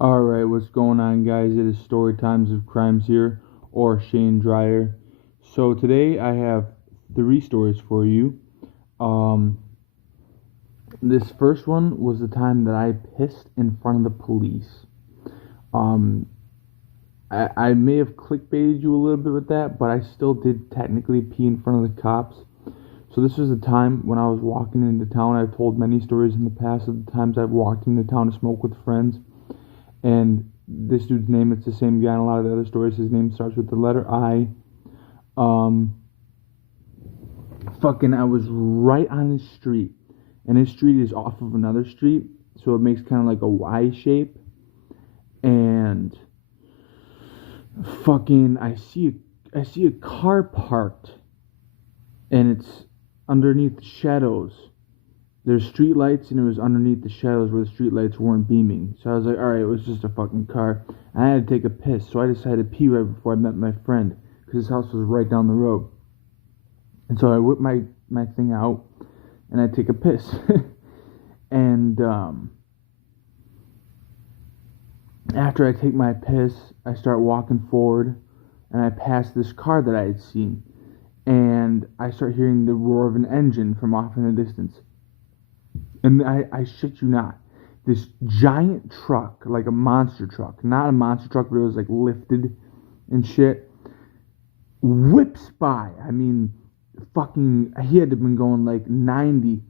Alright, what's going on, guys? It is Story Times of Crimes here, or Shane Dryer. So today I have three stories for you. This first one was the time that I pissed in front of the police. Um, I may have clickbaited you a little bit with that, but I still did technically pee in front of the cops. So this was the time when I was walking into town. I've told many stories in the past of the times I've walked into town to smoke with friends. And this dude's name, it's the same guy in a lot of the other stories. His name starts with the letter I. Um, I was right on his street. And his street is off of another street. So it makes kind of like a Y shape. And I see a car parked. And it's underneath the shadows. There's street lights, and it was underneath the shadows where the street lights weren't beaming. So I was like, alright, it was just a fucking car. And I had to take a piss, so I decided to pee right before I met my friend, because his house was right down the road. And so I whip my thing out, and I take a piss. And after I take my piss, I start walking forward, and I pass this car that I had seen. And I start hearing the roar of an engine from off in the distance. And I shit you not, this giant truck, like a monster truck, not a monster truck, but it was like lifted and shit, whips by. I mean, fucking, he had to have been going like 90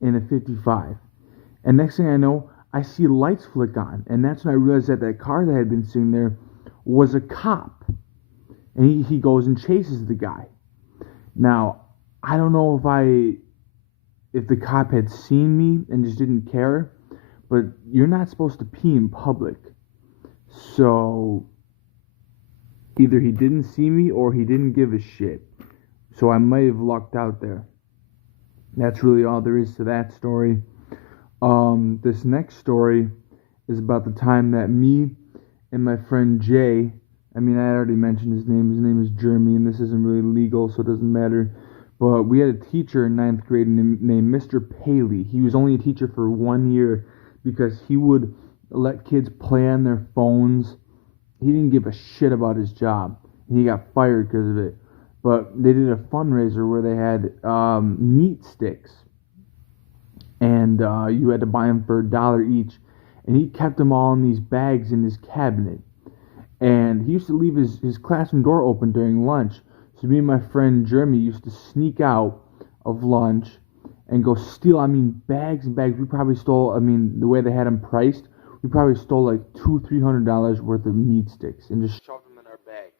in a 55. And next thing I know, I see lights flick on. And that's when I realized that that car that had been sitting there was a cop. And he goes and chases the guy. Now, I don't know if the cop had seen me and just didn't care, but you're not supposed to pee in public. So either he didn't see me or he didn't give a shit. So I might have lucked out there. That's really all there is to that story. This next story is about the time that me and my friend Jay, I mean, I already mentioned his name. His name is Jeremy, and this isn't really legal, so it doesn't matter. But we had a teacher in ninth grade named Mr. Paley. He was only a teacher for 1 year because he would let kids play on their phones. He didn't give a shit about his job. And he got fired because of it. But they did a fundraiser where they had meat sticks. And you had to buy them for $1 each. And he kept them all in these bags in his cabinet. And he used to leave his classroom door open during lunch. So me and my friend Jeremy used to sneak out of lunch and go steal, bags and bags. We probably stole, the way they had them priced, we probably stole like $200-300 worth of meat sticks and just shoved them in our bags.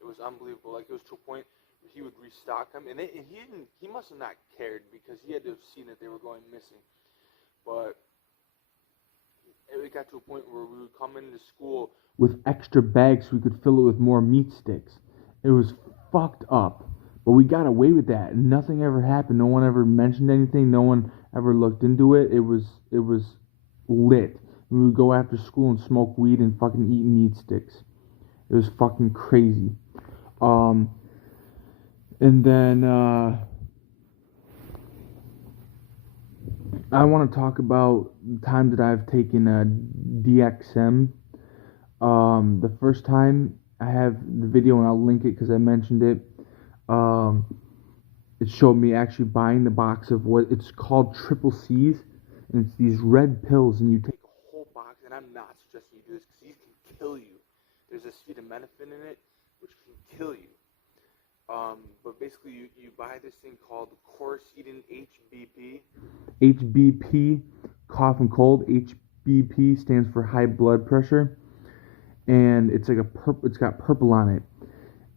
It was unbelievable. Like, it was to a point where he would restock them. And he must have not cared because he had to have seen that they were going missing. But it got to a point where we would come into school with extra bags so we could fill it with more meat sticks. It was fucked up, but we got away with that. Nothing ever happened. No one ever mentioned anything. No one ever looked into it. It was lit. We would go after school and smoke weed and fucking eat meat sticks. It was fucking crazy. And then I want to talk about the time that I've taken a DXM. The first time, I have the video and I'll link it because I mentioned it. It showed me actually buying the box of what it's called triple C's, and it's these red pills, and you take a whole box. And I'm not suggesting you do this because these can kill you. There's acetaminophen in it, which can kill you. But basically, you buy this thing called Quercetin HBP. HBP, cough and cold. HBP stands for high blood pressure. And it's like it's got purple on it.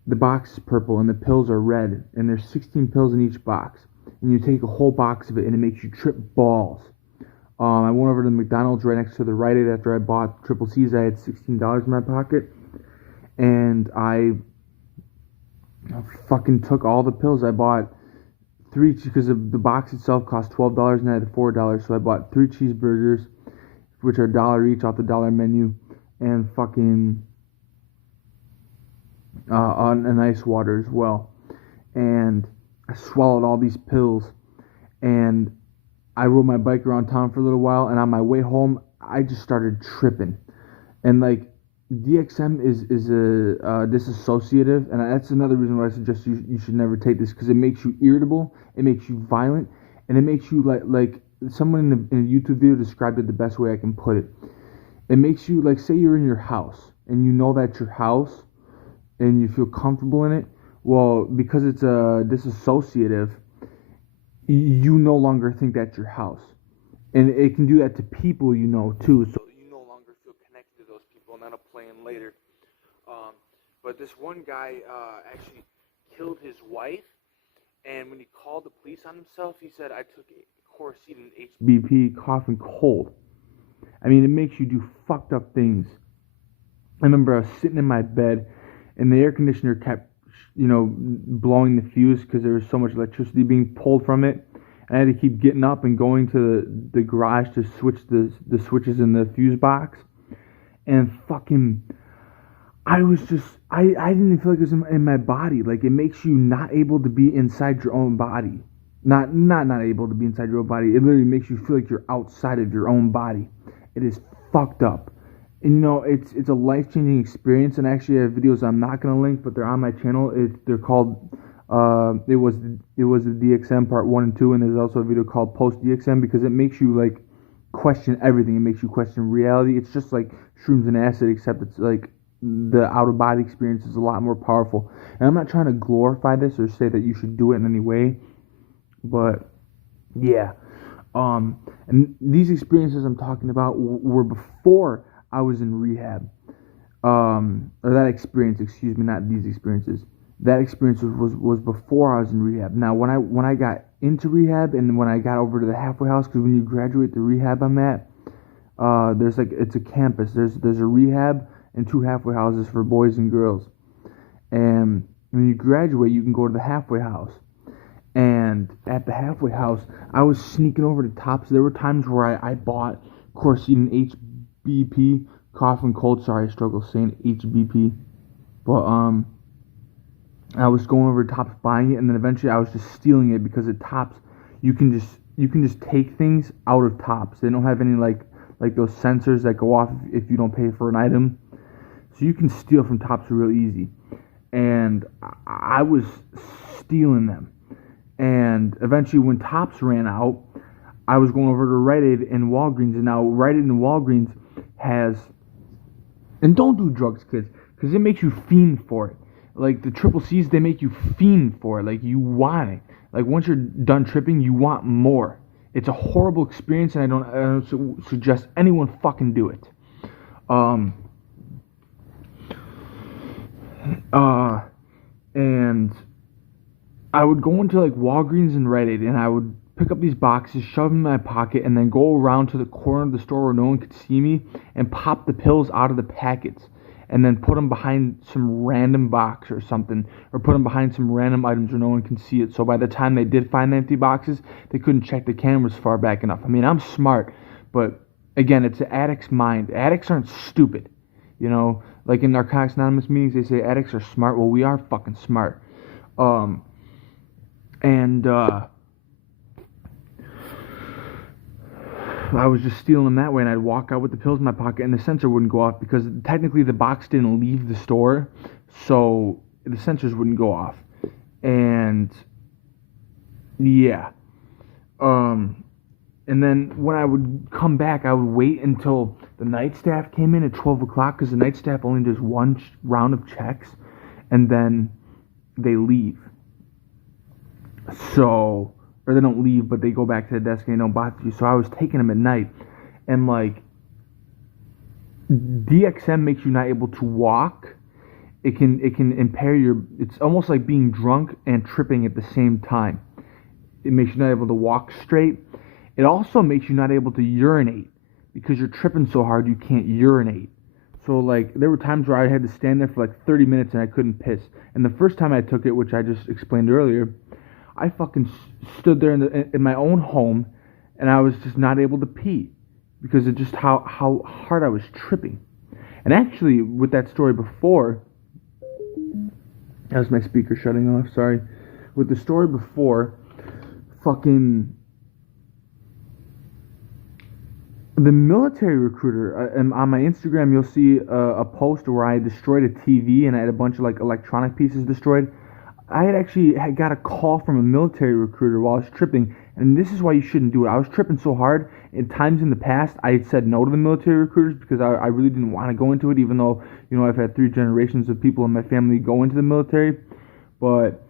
The box is purple and the pills are red, and there's 16 pills in each box. And you take a whole box of it and it makes you trip balls. I went over to the McDonald's right next to the Rite Aid after I bought triple C's. I had $16 in my pocket, and I fucking took all the pills. I bought three, because the box itself cost $12 and I had $4, so I bought 3 cheeseburgers, which are $1 each off the dollar menu, and fucking an ice water as well. And I swallowed all these pills, and I rode my bike around town for a little while, and on my way home, I just started tripping. And like DXM is a disassociative, and that's another reason why I suggest you should never take this, because it makes you irritable, it makes you violent, and it makes you like someone in a YouTube video described it the best way I can put it. It makes you, like, say you're in your house and you know that's your house and you feel comfortable in it. Well, because it's a disassociative, you no longer think that's your house, and it can do that to people you know too. So you no longer feel connected to those people, and that'll play in later. Um, but this one guy actually killed his wife, and when he called the police on himself, he said, "I took Quercetin, HBP, cough and cold." I mean, it makes you do fucked up things. I remember I was sitting in my bed, and the air conditioner kept, blowing the fuse because there was so much electricity being pulled from it. And I had to keep getting up and going to the garage to switch the switches in the fuse box. And fucking, I was just, I didn't even feel like it was in my body. Like, it makes you not able to be inside your own body. Not able to be inside your own body. It literally makes you feel like you're outside of your own body. It is fucked up. And it's a life-changing experience. And actually I have videos I'm not going to link, but they're on my channel. They're called, it was the DXM part 1 and 2, and there's also a video called Post DXM, because it makes you, like, question everything. It makes you question reality. It's just like shrooms and acid, except it's like the out-of-body experience is a lot more powerful. And I'm not trying to glorify this or say that you should do it in any way, but yeah. And these experiences I'm talking about were before I was in rehab. Or that experience, excuse me, not these experiences. That experience was before I was in rehab. Now, when I got into rehab, and when I got over to the halfway house, because when you graduate the rehab I'm at, it's a campus. There's a rehab and 2 halfway houses for boys and girls. And when you graduate, you can go to the halfway house. And at the halfway house, I was sneaking over to Tops. There were times where I bought Quercetin, HBP, cough and cold. Sorry, I struggle saying HBP. But I was going over to Tops buying it, and then eventually I was just stealing it, because at Tops you can just take things out of Tops. They don't have any like those sensors that go off if you don't pay for an item. So you can steal from Tops real easy. And I was stealing them. And eventually, when Tops ran out, I was going over to Rite Aid and Walgreens. And now Rite Aid and Walgreens has... And don't do drugs, kids, because it makes you fiend for it. Like, the triple C's, they make you fiend for it. Like, you want it. Like, once you're done tripping, you want more. It's a horrible experience, and I don't suggest anyone fucking do it. And I would go into, like, Walgreens and Rite Aid, and I would pick up these boxes, shove them in my pocket, and then go around to the corner of the store where no one could see me and pop the pills out of the packets, and then put them behind some random box or something, or put them behind some random items where no one can see it. So by the time they did find the empty boxes, they couldn't check the cameras far back enough. I mean, I'm smart, but again, it's an addict's mind. Addicts aren't stupid. Like in Narcotics Anonymous meetings, they say addicts are smart. Well, we are fucking smart. I was just stealing them that way, and I'd walk out with the pills in my pocket, and the sensor wouldn't go off, because technically the box didn't leave the store, so the sensors wouldn't go off. And yeah. And then when I would come back, I would wait until the night staff came in at 12 o'clock, because the night staff only does one round of checks, and then they leave. So, or they don't leave, but they go back to the desk and they don't bother you. So I was taking them at night, and like, DXM makes you not able to walk. It can impair it's almost like being drunk and tripping at the same time. It makes you not able to walk straight. It also makes you not able to urinate, because you're tripping so hard you can't urinate. So like, there were times where I had to stand there for like 30 minutes and I couldn't piss. And the first time I took it, which I just explained earlier, I fucking stood there in my own home, and I was just not able to pee, because of just how hard I was tripping. And actually, with that story before, that was my speaker shutting off, sorry. With the story before, fucking, The military recruiter, and on my Instagram, you'll see a post where I destroyed a TV and I had a bunch of like electronic pieces destroyed. I had got a call from a military recruiter while I was tripping, and this is why you shouldn't do it. I was tripping so hard. In times in the past, I had said no to the military recruiters because I really didn't want to go into it, even though I've had 3 generations of people in my family go into the military, but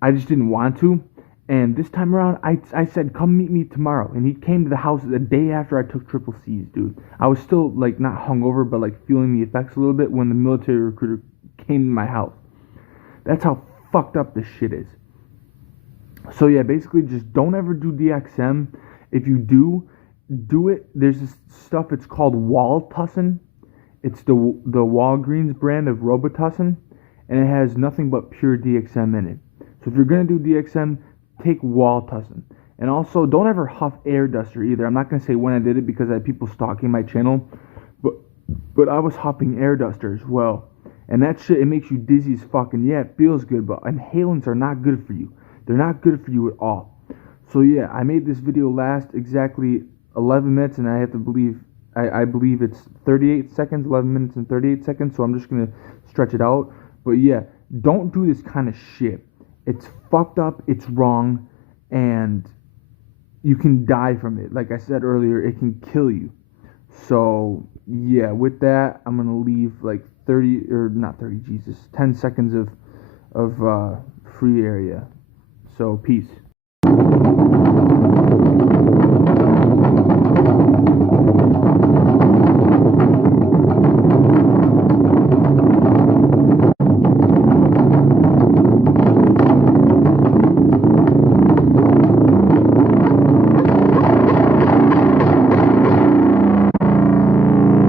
I just didn't want to. And this time around, I said, come meet me tomorrow. And he came to the house the day after I took triple C's, dude. I was still, like, not hungover, but, like, feeling the effects a little bit when the military recruiter came to my house. That's how fucked up this shit is. So, yeah, basically just don't ever do DXM. If you do it. There's this stuff, it's called Walltussin. It's the Walgreens brand of Robitussin, and it has nothing but pure DXM in it. So if you're going to do DXM, take Walltussin. And also, don't ever huff air duster either. I'm not going to say when I did it because I had people stalking my channel, but I was huffing air duster as well. And that shit, it makes you dizzy as fuck. And yeah, it feels good, but inhalants are not good for you. They're not good for you at all. So yeah, I made this video last exactly 11 minutes, and I have to believe, I believe it's 38 seconds, 11 minutes and 38 seconds, so I'm just going to stretch it out. But yeah, don't do this kind of shit. It's fucked up, it's wrong, and you can die from it. Like I said earlier, it can kill you. So, yeah, with that, I'm going to leave like 10 seconds of free area. So, peace.